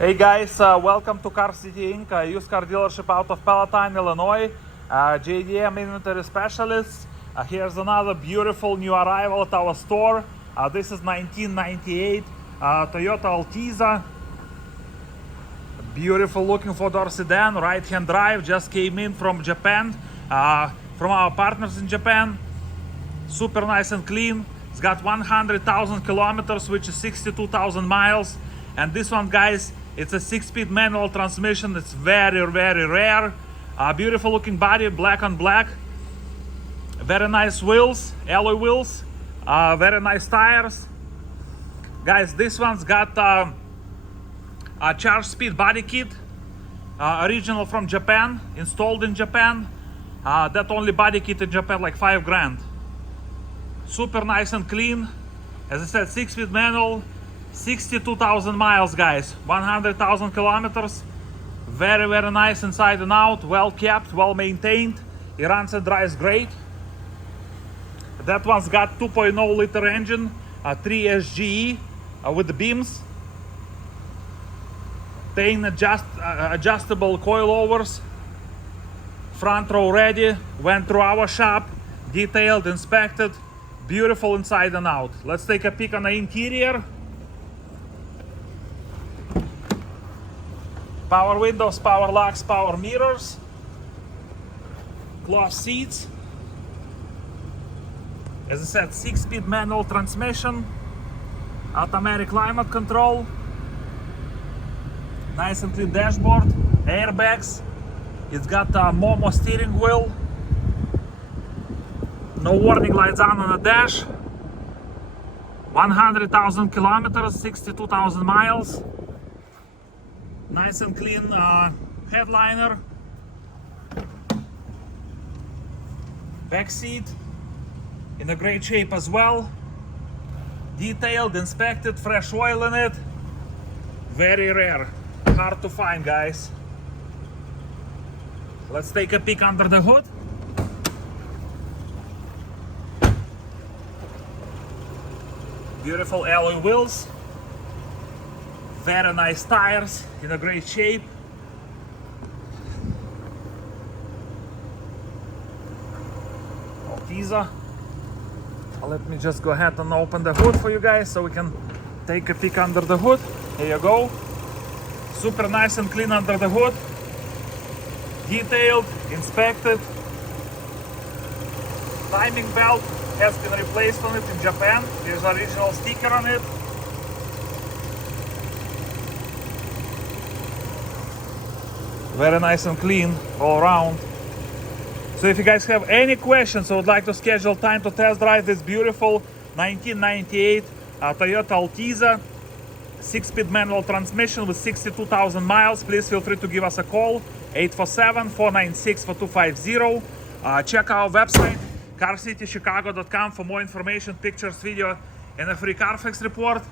Hey guys, welcome to Car City Inc., a used car dealership out of Palatine, Illinois. JDM inventory specialist. Here's another beautiful new arrival at our store. This is 1998 Toyota Altezza. Beautiful looking four-door sedan, right-hand drive, just came in from Japan, from our partners in Japan. Super nice and clean. It's got 100,000 kilometers, which is 62,000 miles. And this one, guys, it's a 6-speed manual transmission. It's very rare. Beautiful looking body, black on black. Very nice wheels, alloy wheels. Very nice tires. Guys, this one's got a charge speed body kit. Original from Japan, installed in Japan. That only body kit in Japan like $5,000. Super nice and clean. As I said, 6-speed manual. 62,000 miles, guys, 100,000 kilometers. Very nice inside and out, well kept, well maintained. It runs and drives great. That one's got 2.0 liter engine, 3 SGE with the beams, 10 adjustable coilovers, front row ready, went through our shop, detailed, inspected, beautiful inside and out. Let's take a peek on the interior. Power windows, power locks, power mirrors, cloth seats. As I said, 6-speed manual transmission, automatic climate control, nice and clean dashboard, airbags. It's got a Momo steering wheel, no warning lights on the dash. 100,000 kilometers, 62,000 miles. Nice and clean headliner, back seat in a great shape as well, detailed, inspected, fresh oil in it. Very rare, hard to find, guys. Let's take a peek under the hood. Beautiful alloy wheels. Very nice tires, in a great shape. Altezza. Let me just go ahead and open the hood for you guys so we can take a peek under the hood. Here you go. Super nice and clean under the hood. Detailed, inspected. Timing belt has been replaced on it in Japan. There's an original sticker on it. Very nice and clean all around. So if you guys have any questions or would like to schedule time to test drive this beautiful 1998 Toyota Altezza 6-speed manual transmission with 62,000 miles, please feel free to give us a call, 847-496-4250. Check our website, carcitychicago.com, for more information, pictures, video, and a free Carfax report.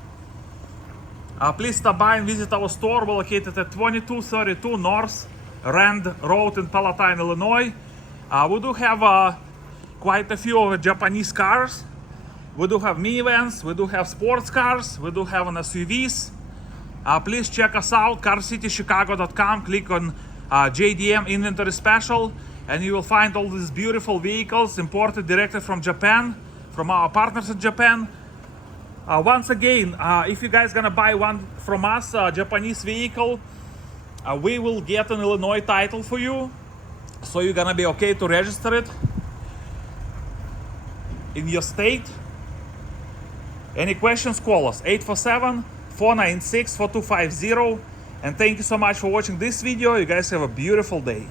Please stop by and visit our store. We're located at 2232 North Rand Road in Palatine, Illinois. We do have quite a few Japanese cars. We do have minivans, we do have sports cars, we do have an SUVs. Please check us out, carcitychicago.com. Click on JDM inventory special, and you will find all these beautiful vehicles imported directly from Japan, from our partners in Japan. Once again, if you guys gonna buy one from us, a Japanese vehicle, we will get an Illinois title for you, so you're gonna be okay to register it in your state. Any questions, call us, 847-496-4250. And thank you so much for watching this video. You guys have a beautiful day.